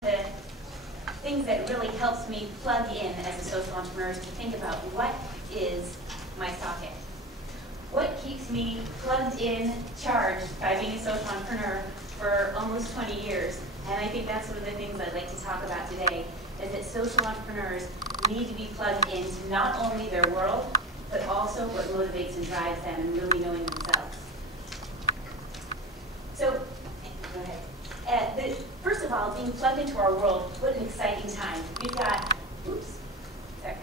The things that really helps me plug in as a social entrepreneur is to think about what is my socket. What keeps me plugged in, charged by being a social entrepreneur for almost 20 years. And I think that's one of the things I'd like to talk about today, is that social entrepreneurs need to be plugged into not only their world, but also what motivates and drives them and really knowing themselves. So, go ahead. First of all, being plugged into our world, what an exciting time. We've got,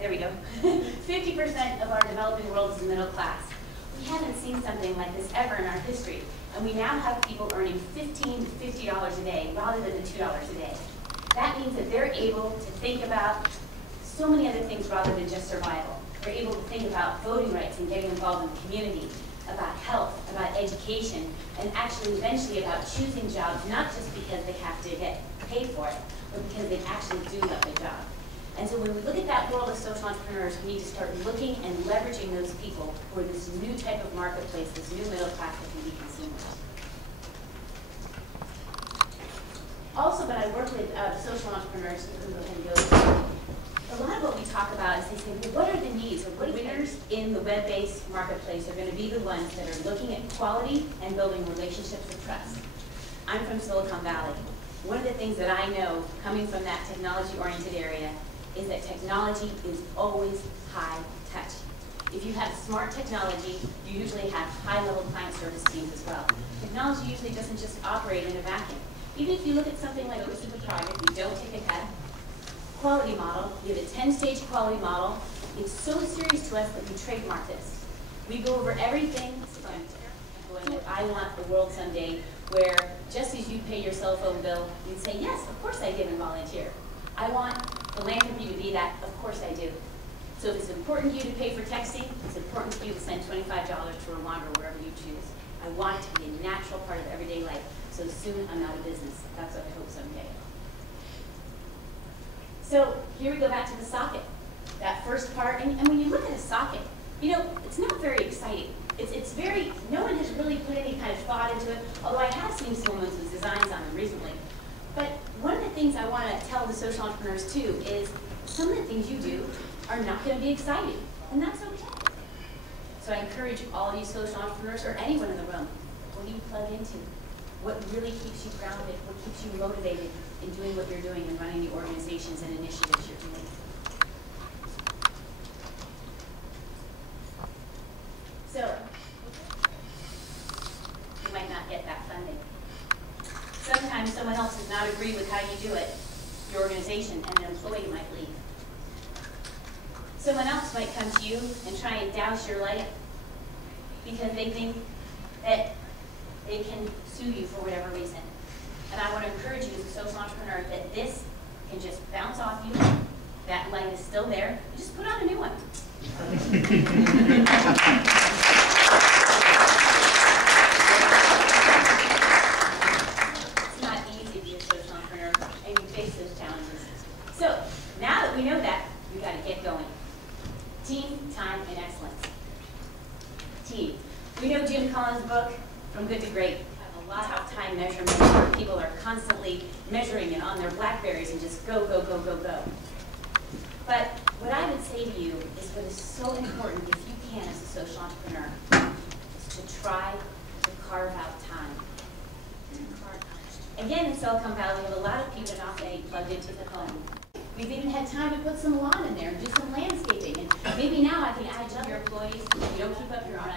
there we go, 50% of our developing world is the middle class. We haven't seen something like this ever in our history, and we now have people earning $15 to $50 a day rather than the $2 a day. That means that they're able to think about so many other things rather than just survival. They're able to think about voting rights and getting involved in the community, about health, about education, and actually eventually about choosing jobs not just because they have to get paid for it, but because they actually do love their job. And so when we look at that world of social entrepreneurs, we need to start looking and leveraging those people for this new type of marketplace, this new middle class that can be consumers. Also, when I work with social entrepreneurs, you can go ahead and go. A lot of what we talk about is they say, well, what are the needs? Or what winners in the web-based marketplace are going to be the ones that are looking at quality and building relationships of trust. I'm from Silicon Valley. One of the things that I know, coming from that technology-oriented area, is that technology is always high touch. If you have smart technology, you usually have high-level client service teams as well. Technology usually doesn't just operate in a vacuum. Even if you look at something like this is a project, we don't take a cut. Quality model, we have a 10-stage quality model. It's so serious to us that we trademark this. We go over everything from I want a world someday where just as you pay your cell phone bill, you'd say, yes, of course I give and volunteer. I want philanthropy to be that, of course I do. So if it's important to you to pay for texting, it's important to you to send $25 to Rwanda or wherever you choose. I want it to be a natural part of everyday life. So soon I'm out of business. That's what I hope someday. So here we go back to the socket, that first part. And when you look at a socket, you know, it's not very exciting. It's very, no one has really put any kind of thought into it, although I have seen some with designs on them recently. But one of the things I want to tell the social entrepreneurs too is some of the things you do are not going to be exciting, and that's okay. So I encourage all of you social entrepreneurs, or anyone in the room, what do you plug into? What really keeps you grounded? What keeps you motivated in doing what you're doing and running the organizations and initiatives you're doing? So, you might not get that funding. Sometimes someone else does not agree with how you do it, your organization, and an employee might leave. Someone else might come to you and try and douse your light because they think that they can sue you for whatever reason. And I want to encourage you as a social entrepreneur that this can just bounce off you. That light is still there. You just put on a new one. It's not easy to be a social entrepreneur, and you face those challenges. So now that we know that, we've got to get going. Team, time, and excellence. Team. We know Jim Collins' book, From Good to Great. A lot of time measurements where people are constantly measuring it on their BlackBerries and just go, go, go, go, go. But what I would say to you is what is so important, if you can as a social entrepreneur, is to try to carve out time. Again, in Silicon Valley, we have a lot of people not getting plugged into the home. We've even had time to put some lawn in there and do some landscaping. And maybe now I can add to your employees, if you don't keep up your own